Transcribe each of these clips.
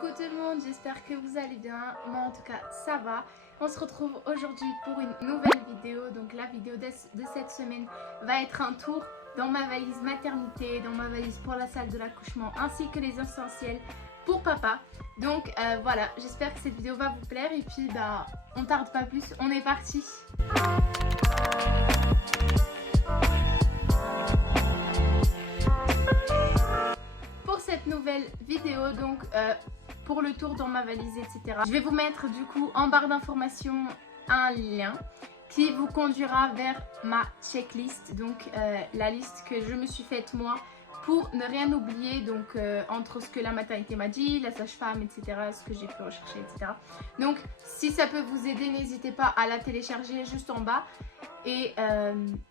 Coucou tout le monde, j'espère que vous allez bien. Moi en tout cas ça va. On se retrouve aujourd'hui pour une nouvelle vidéo. Donc la vidéo de cette semaine va être un tour dans ma valise maternité, dans ma valise pour la salle de l'accouchement ainsi que les essentiels pour papa. Donc voilà, j'espère que cette vidéo va vous plaire et puis on tarde pas plus, on est parti. Pour cette nouvelle vidéo, donc pour le tour dans ma valise, etc. Je vais vous mettre du coup en barre d'informations un lien qui vous conduira vers ma checklist, donc la liste que je me suis faite moi pour ne rien oublier, donc entre ce que la maternité m'a dit, la sage-femme, etc., ce que j'ai pu rechercher, etc. Donc si ça peut vous aider, n'hésitez pas à la télécharger juste en bas et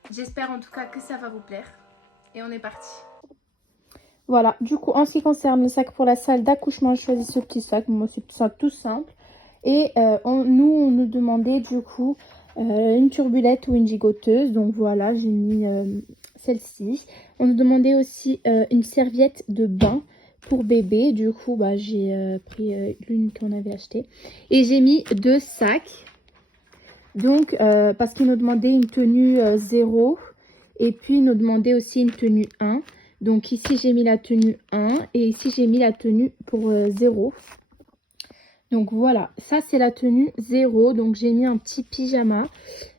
j'espère en tout cas que ça va vous plaire et on est parti. Voilà, du coup, en ce qui concerne le sac pour la salle d'accouchement, je choisis ce petit sac. Moi, c'est un sac tout simple. Et on nous demandait du coup une turbulette ou une gigoteuse. Donc voilà, j'ai mis celle-ci. On nous demandait aussi une serviette de bain pour bébé. Du coup, j'ai pris l'une qu'on avait achetée. Et j'ai mis 2 sacs. Donc, parce qu'ils nous demandaient une tenue 0. Et puis, ils nous demandaient aussi une tenue 1. Donc ici j'ai mis la tenue 1 et ici j'ai mis la tenue pour 0. Donc voilà, ça c'est la tenue 0. Donc j'ai mis un petit pyjama.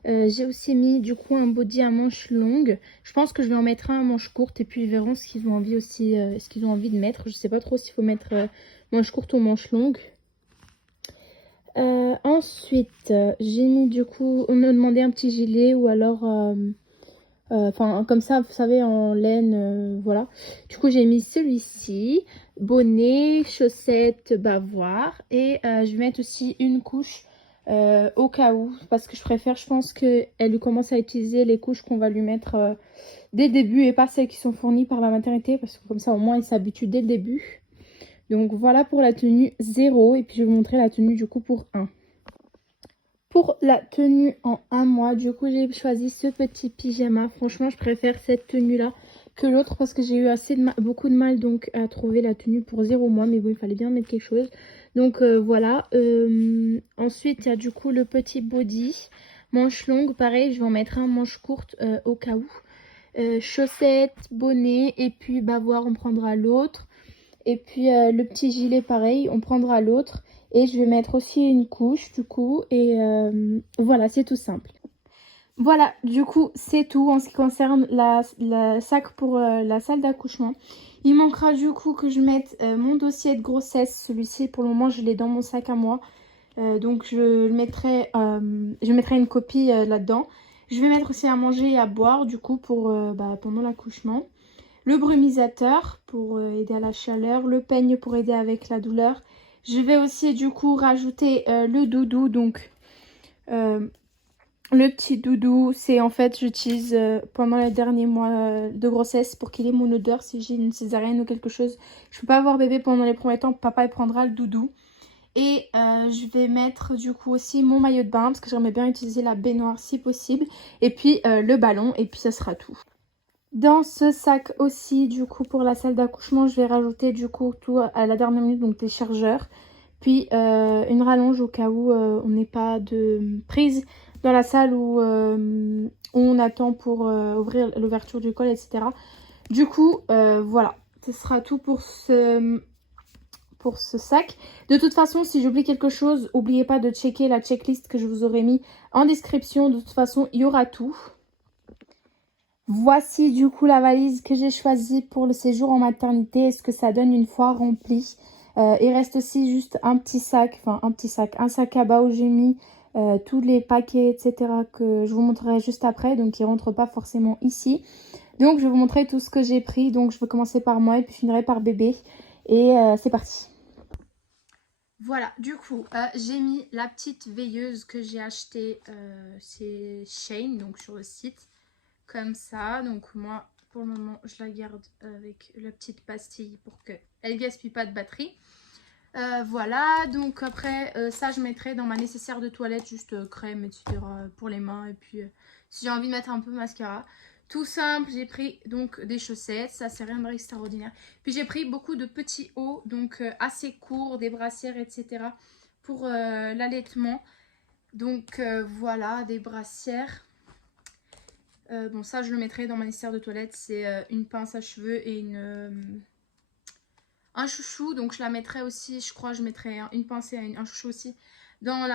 J'ai aussi mis du coup un body à manches longues. Je pense que je vais en mettre un à manches courtes et puis ils verront ce qu'ils ont envie aussi, ce qu'ils ont envie de mettre. Je sais pas trop s'il faut mettre manches courtes ou manches longues. Ensuite, j'ai mis du coup, on m'a demandé un petit gilet ou alors... Enfin, comme ça, vous savez, en laine, voilà. Du coup, j'ai mis celui-ci. Bonnet, chaussettes, bavoir. Et je vais mettre aussi une couche au cas où. Parce que je préfère, je pense qu'elle lui commence à utiliser les couches qu'on va lui mettre dès le début. Et pas celles qui sont fournies par la maternité. Parce que comme ça, au moins, il s'habitue dès le début. Donc, voilà pour la tenue 0. Et puis, je vais vous montrer la tenue du coup pour 1. Pour la tenue en 1 mois, du coup, j'ai choisi ce petit pyjama. Franchement, je préfère cette tenue-là que l'autre parce que j'ai eu beaucoup de mal donc à trouver la tenue pour 0 mois. Mais bon, il fallait bien mettre quelque chose. Donc voilà. Ensuite, il y a du coup le petit body. Manche longue, pareil, je vais en mettre un manche courte au cas où. Chaussettes, bonnet et puis bavoir, on prendra l'autre. Et puis le petit gilet, pareil, on prendra l'autre. Et je vais mettre aussi une couche du coup. Et voilà, c'est tout simple. Voilà, du coup, c'est tout en ce qui concerne la sac pour la salle d'accouchement. Il manquera du coup que je mette mon dossier de grossesse. Celui-ci, pour le moment, je l'ai dans mon sac à moi. Donc, je mettrai une copie là-dedans. Je vais mettre aussi à manger et à boire du coup pour pendant l'accouchement. Le brumisateur pour aider à la chaleur. Le peigne pour aider avec la douleur. Je vais aussi du coup rajouter le doudou. Donc le petit doudou, c'est en fait j'utilise pendant les derniers mois de grossesse pour qu'il ait mon odeur si j'ai une césarienne ou quelque chose. Je peux pas avoir bébé pendant les premiers temps, papa il prendra le doudou. Et je vais mettre du coup aussi mon maillot de bain parce que j'aimerais bien utiliser la baignoire si possible. Et puis le ballon et puis ça sera tout. Dans ce sac aussi, du coup, pour la salle d'accouchement, je vais rajouter du coup tout à la dernière minute, donc des chargeurs. Puis une rallonge au cas où on n'ait pas de prise dans la salle où on attend pour ouvrir l'ouverture du col, etc. Du coup, voilà, ce sera tout pour ce sac. De toute façon, si j'oublie quelque chose, n'oubliez pas de checker la checklist que je vous aurais mis en description. De toute façon, il y aura tout. Voici du coup la valise que j'ai choisie pour le séjour en maternité. Est-ce que ça donne une fois remplie? Il reste aussi juste un sac à bas où j'ai mis tous les paquets, etc. que je vous montrerai juste après. Donc, ils ne rentrent pas forcément ici. Donc, je vais vous montrer tout ce que j'ai pris. Donc, je vais commencer par moi et puis je finirai par bébé. Et c'est parti. Voilà, du coup, j'ai mis la petite veilleuse que j'ai achetée. C'est Shein, donc sur le site. Comme ça, donc moi pour le moment je la garde avec la petite pastille pour qu'elle gaspille pas de batterie. Voilà, donc après ça je mettrai dans ma nécessaire de toilette juste crème etc pour les mains et puis si j'ai envie de mettre un peu mascara. Tout simple, j'ai pris donc des chaussettes, ça c'est rien d'extraordinaire. Puis j'ai pris beaucoup de petits hauts, donc assez courts, des brassières, etc. pour l'allaitement. Donc voilà, des brassières. Bon, ça je le mettrai dans ma nécessaire de toilette. C'est une pince à cheveux et un chouchou. Donc je la mettrai aussi, je crois, je mettrai une pince et un chouchou aussi dans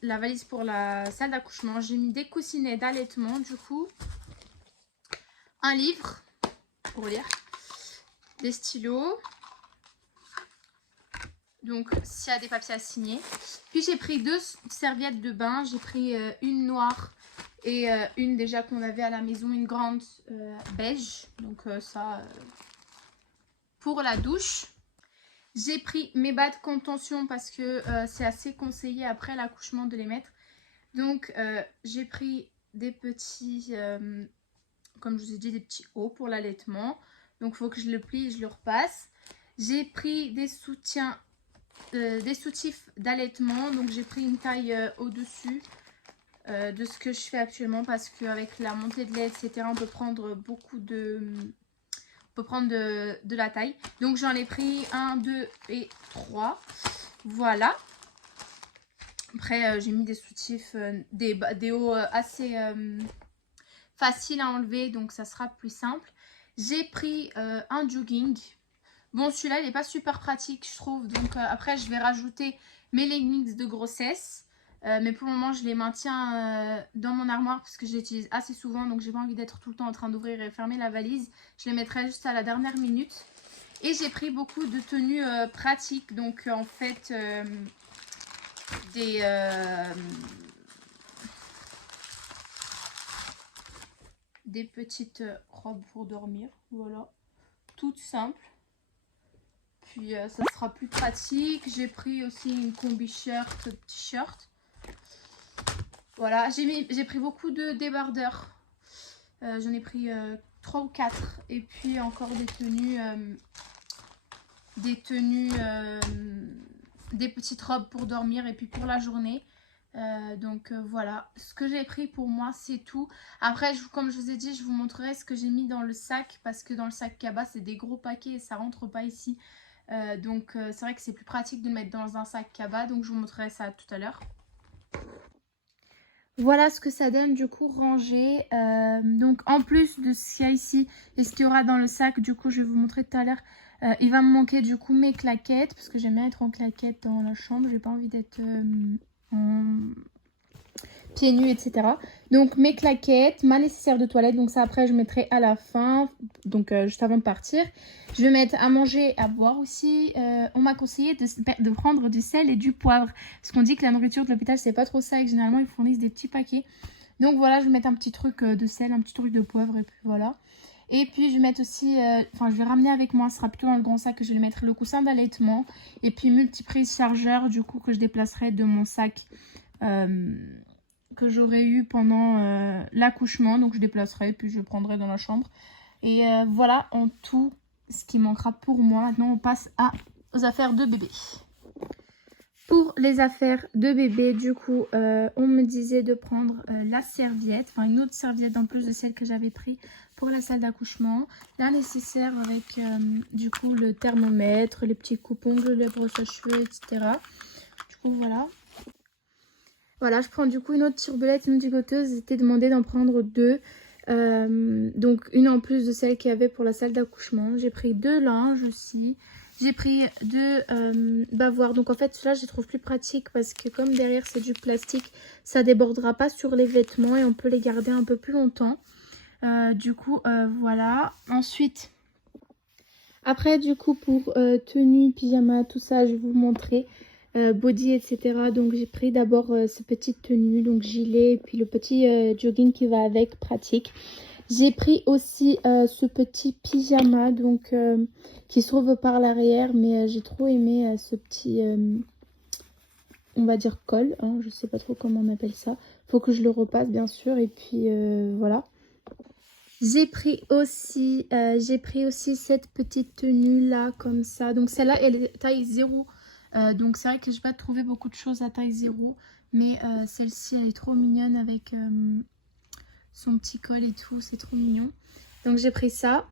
la valise pour la salle d'accouchement. J'ai mis des coussinets d'allaitement du coup. Un livre pour lire, des stylos, donc s'il y a des papiers à signer. Puis j'ai pris 2 serviettes de bain, j'ai pris une noire et une déjà qu'on avait à la maison, une grande beige, donc ça pour la douche. J'ai pris mes bas de contention parce que c'est assez conseillé après l'accouchement de les mettre. Donc j'ai pris des petits... comme je vous ai dit, des petits hauts pour l'allaitement. Donc il faut que je le plie et je le repasse. J'ai pris des soutiens, des soutifs d'allaitement. Donc j'ai pris une taille au-dessus de ce que je fais actuellement. Parce qu'avec la montée de lait, etc., on peut prendre beaucoup de... On peut prendre de la taille. Donc j'en ai pris 1, 2 et 3. Voilà. Après j'ai mis des soutifs, des hauts assez... facile à enlever, donc ça sera plus simple. J'ai pris un jogging. Bon, celui-là, il n'est pas super pratique, je trouve. Donc après, je vais rajouter mes leggings de grossesse. Mais pour le moment, je les maintiens dans mon armoire parce que je les utilise assez souvent. Donc j'ai pas envie d'être tout le temps en train d'ouvrir et fermer la valise. Je les mettrai juste à la dernière minute. Et j'ai pris beaucoup de tenues pratiques. Donc en fait, des... des petites robes pour dormir, voilà, toutes simples. Puis ça sera plus pratique. J'ai pris aussi une combi shirt, t-shirt. Voilà, j'ai pris beaucoup de débardeurs. J'en ai pris 3 ou 4. Et puis encore des tenues, des petites robes pour dormir et puis pour la journée. Donc voilà, ce que j'ai pris pour moi c'est tout. Après comme je vous ai dit, je vous montrerai ce que j'ai mis dans le sac parce que dans le sac cabas c'est des gros paquets et ça rentre pas ici. Donc c'est vrai que c'est plus pratique de le mettre dans un sac cabas, donc je vous montrerai ça tout à l'heure. Voilà ce que ça donne du coup rangé. Donc en plus de ce qu'il y a ici et ce qu'il y aura dans le sac, du coup je vais vous montrer tout à l'heure. Il va me manquer du coup mes claquettes parce que j'aime bien être en claquettes dans la chambre. J'ai pas envie d'être en pieds nus, etc. Donc mes claquettes, ma nécessaire de toilette. Donc ça après je mettrai à la fin, donc juste avant de partir. Je vais mettre à manger, à boire aussi. On m'a conseillé de prendre du sel et du poivre. Parce qu'on dit que la nourriture de l'hôpital c'est pas trop ça et que généralement ils fournissent des petits paquets. Donc voilà, je vais mettre un petit truc de sel, un petit truc de poivre et puis voilà. Et puis je vais mettre aussi, je vais ramener avec moi, ce sera plutôt dans le grand sac que je vais mettre le coussin d'allaitement. Et puis multiprise chargeur du coup que je déplacerai de mon sac que j'aurais eu pendant l'accouchement. Donc je déplacerai puis je prendrai dans la chambre. Et voilà en tout ce qui manquera pour moi. Maintenant on passe aux affaires de bébé. Pour les affaires de bébé, du coup, on me disait de prendre la serviette, enfin une autre serviette en plus de celle que j'avais pris pour la salle d'accouchement. La nécessaire avec du coup le thermomètre, les petits coupes-ongles, les brosses à cheveux, etc. Du coup, voilà. Voilà, je prends du coup une autre tire-belette, une gigoteuse. J'étais demandé d'en prendre 2. Donc une en plus de celle qu'il y avait pour la salle d'accouchement. J'ai pris 2 linges aussi. J'ai pris 2 bavoirs. Donc en fait cela je les trouve plus pratique parce que comme derrière c'est du plastique, ça débordera pas sur les vêtements et on peut les garder un peu plus longtemps. Du coup voilà. Ensuite, après du coup pour tenue, pyjama, tout ça, je vais vous montrer. Body, etc. Donc j'ai pris d'abord ces petites tenues, donc gilet et puis le petit jogging qui va avec, pratique. J'ai pris aussi ce petit pyjama donc qui se trouve par l'arrière, mais j'ai trop aimé ce petit on va dire col, hein, je sais pas trop comment on appelle ça. Faut que je le repasse bien sûr et puis voilà. J'ai pris aussi cette petite tenue là comme ça. Donc celle-là elle est taille 0. Donc c'est vrai que je n'ai pas trouvé beaucoup de choses à taille 0. Mais celle-ci elle est trop mignonne avec son petit col et tout, c'est trop mignon. Donc j'ai pris ça.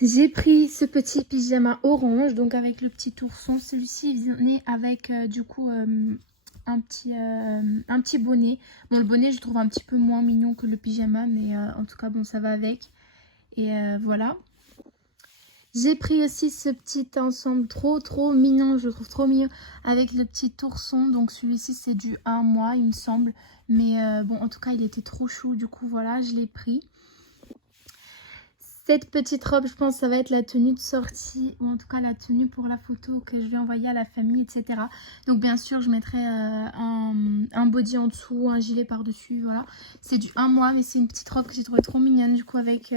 J'ai pris ce petit pyjama orange, donc avec le petit ourson. Celui-ci venait avec du coup un petit bonnet. Bon, le bonnet je trouve un petit peu moins mignon que le pyjama, mais en tout cas bon, ça va avec. Et voilà. J'ai pris aussi ce petit ensemble trop mignon, je le trouve trop mignon, avec le petit ourson. Donc celui-ci c'est du 1 mois il me semble. Mais bon, en tout cas il était trop chou, du coup voilà, je l'ai pris. Cette petite robe, je pense que ça va être la tenue de sortie, ou en tout cas la tenue pour la photo que je vais envoyer à la famille, etc. Donc bien sûr, je mettrai un body en dessous, un gilet par-dessus, voilà. C'est du 1 mois, mais c'est une petite robe que j'ai trouvée trop mignonne, du coup, avec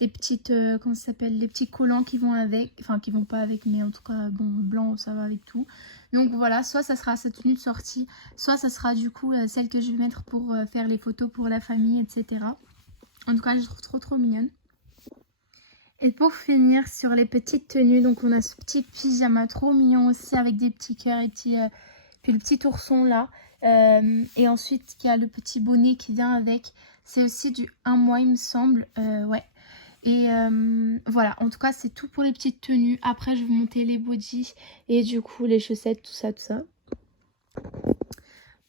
les petites, comment ça s'appelle, les petits collants qui vont avec, enfin qui vont pas avec, mais en tout cas, bon, blanc, ça va avec tout. Donc voilà, soit ça sera cette tenue de sortie, soit ça sera du coup celle que je vais mettre pour faire les photos pour la famille, etc. En tout cas, je trouve trop mignonne. Et pour finir sur les petites tenues, donc on a ce petit pyjama trop mignon aussi avec des petits cœurs et puis le petit ourson là. Et ensuite il y a le petit bonnet qui vient avec. C'est aussi du 1 mois il me semble. Ouais. Et voilà, en tout cas c'est tout pour les petites tenues. Après je vais vous monter les bodys et du coup les chaussettes, tout ça.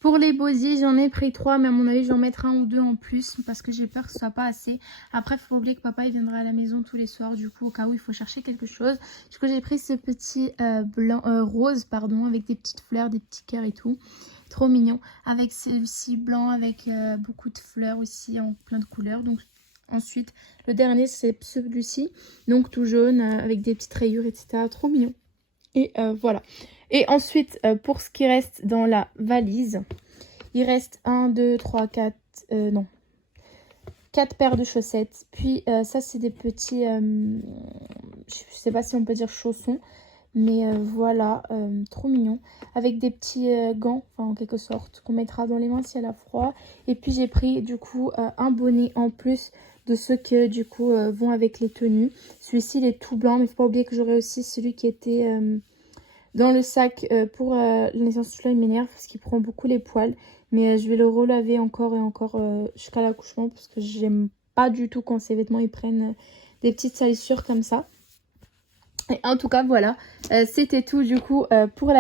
Pour les bodys, j'en ai pris 3, mais à mon avis, je vais en mettre 1 ou 2 en plus parce que j'ai peur que ce soit pas assez. Après, il faut pas oublier que papa il viendra à la maison tous les soirs, du coup, au cas où il faut chercher quelque chose. Du coup, j'ai pris ce petit rose, pardon, avec des petites fleurs, des petits cœurs et tout. Trop mignon. Avec celui-ci blanc, avec beaucoup de fleurs aussi, en plein de couleurs. Donc, ensuite, le dernier, c'est celui-ci. Donc, tout jaune, avec des petites rayures, etc. Trop mignon. Et voilà. Et ensuite, pour ce qui reste dans la valise, il reste 1, 2, 3, 4, non, 4 paires de chaussettes. Puis ça, c'est des petits, je sais pas si on peut dire chaussons, mais voilà, trop mignon. Avec des petits gants, enfin en quelque sorte, qu'on mettra dans les mains si elle a froid. Et puis j'ai pris du coup un bonnet en plus de ceux qui du coup vont avec les tenues. Celui-ci, il est tout blanc, mais il ne faut pas oublier que j'aurai aussi celui qui était dans le sac pour les instants, il m'énerve parce qu'il prend beaucoup les poils. Mais je vais le relaver encore et encore jusqu'à l'accouchement parce que j'aime pas du tout quand ces vêtements ils prennent des petites salissures comme ça. Et en tout cas, voilà, c'était tout du coup pour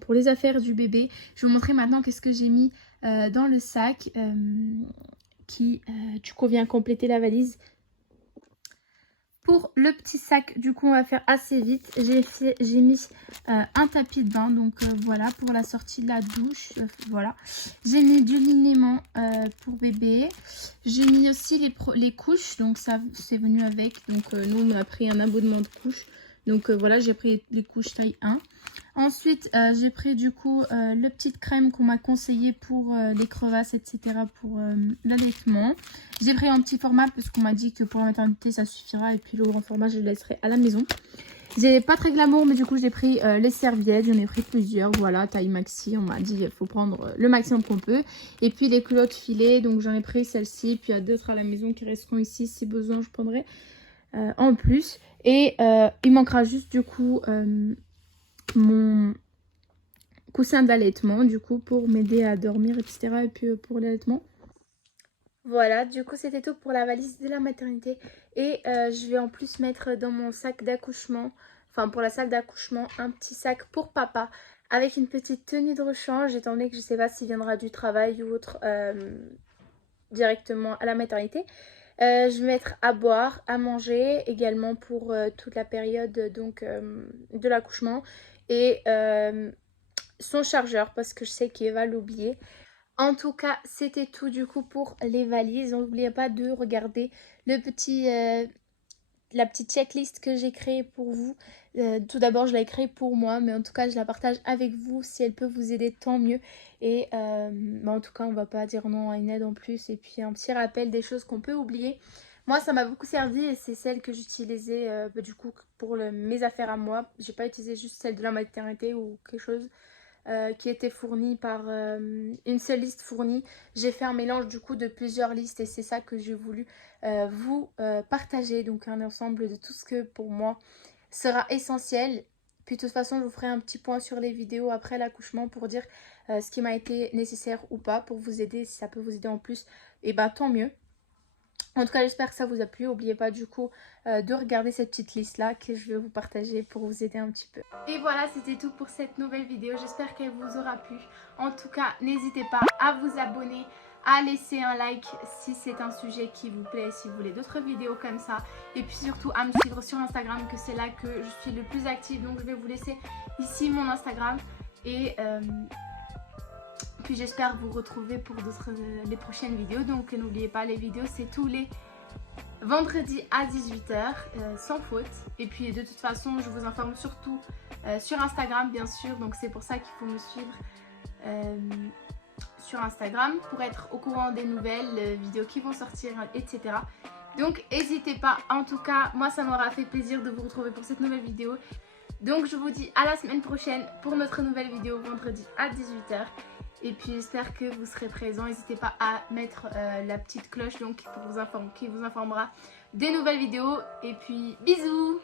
pour les affaires du bébé. Je vais vous montrer maintenant qu'est-ce que j'ai mis dans le sac qui du coup vient compléter la valise. Pour le petit sac, du coup, on va faire assez vite. J'ai mis un tapis de bain, donc voilà, pour la sortie de la douche. Voilà. J'ai mis du linément pour bébé. J'ai mis aussi les couches, donc ça, c'est venu avec. Donc nous, on a pris un abonnement de couches. Donc voilà, j'ai pris les couches taille 1. Ensuite, j'ai pris du coup le petit crème qu'on m'a conseillé pour les crevasses, etc. pour l'allaitement. J'ai pris un petit format parce qu'on m'a dit que pour la maternité ça suffira. Et puis le grand format, je le laisserai à la maison. J'ai pas très glamour, mais du coup j'ai pris les serviettes. J'en ai pris plusieurs, voilà, taille maxi. On m'a dit il faut prendre le maximum qu'on peut. Et puis les culottes filées, donc j'en ai pris celle-ci. Puis il y a d'autres à la maison qui resteront ici. Si besoin, je prendrai en plus. Et il manquera juste du coup mon coussin d'allaitement du coup pour m'aider à dormir, etc. Et puis pour l'allaitement. Voilà, du coup c'était tout pour la valise de la maternité. Et je vais en plus mettre dans mon sac d'accouchement, enfin pour la salle d'accouchement, un petit sac pour papa avec une petite tenue de rechange, étant donné que je sais pas s'il viendra du travail ou autre directement à la maternité. Je vais mettre à boire, à manger également pour toute la période donc de l'accouchement. Et son chargeur parce que je sais qu'il va l'oublier. En tout cas, c'était tout du coup pour les valises. N'oubliez pas de regarder le petit, la petite checklist que j'ai créée pour vous. Tout d'abord, je l'ai créée pour moi, mais en tout cas, je la partage avec vous. Si elle peut vous aider, tant mieux. Et en tout cas, on va pas dire non à une aide en plus. Et puis un petit rappel des choses qu'on peut oublier. Moi, ça m'a beaucoup servi et c'est celle que j'utilisais du coup pour mes affaires à moi. J'ai pas utilisé juste celle de la maternité ou quelque chose qui était fournie par une seule liste fournie. J'ai fait un mélange du coup de plusieurs listes et c'est ça que j'ai voulu vous partager. Donc un ensemble de tout ce que pour moi sera essentiel Puis de toute façon, je vous ferai un petit point sur les vidéos après l'accouchement pour dire ce qui m'a été nécessaire ou pas pour vous aider. Si ça peut vous aider en plus, et bah tant mieux. En tout cas, j'espère que ça vous a plu. N'oubliez pas du coup de regarder cette petite liste là que je vais vous partager pour vous aider un petit peu. Et voilà, c'était tout pour cette nouvelle vidéo. J'espère qu'elle vous aura plu. En tout cas, n'hésitez pas à vous abonner, à laisser un like si c'est un sujet qui vous plaît, si vous voulez d'autres vidéos comme ça. Et puis surtout à me suivre sur Instagram, que c'est là que je suis le plus active. Donc je vais vous laisser ici mon Instagram. Et puis j'espère vous retrouver pour les prochaines vidéos. Donc n'oubliez pas, les vidéos c'est tous les vendredis à 18 h sans faute. Et puis de toute façon je vous informe surtout sur Instagram bien sûr. Donc c'est pour ça qu'il faut me suivre sur Instagram pour être au courant des nouvelles vidéos qui vont sortir, etc. Donc n'hésitez pas. En tout cas moi ça m'aura fait plaisir de vous retrouver pour cette nouvelle vidéo. Donc je vous dis à la semaine prochaine pour notre nouvelle vidéo vendredi à 18 h. Et puis j'espère que vous serez présents. N'hésitez pas à mettre la petite cloche donc qui vous informera des nouvelles vidéos. Et puis bisous.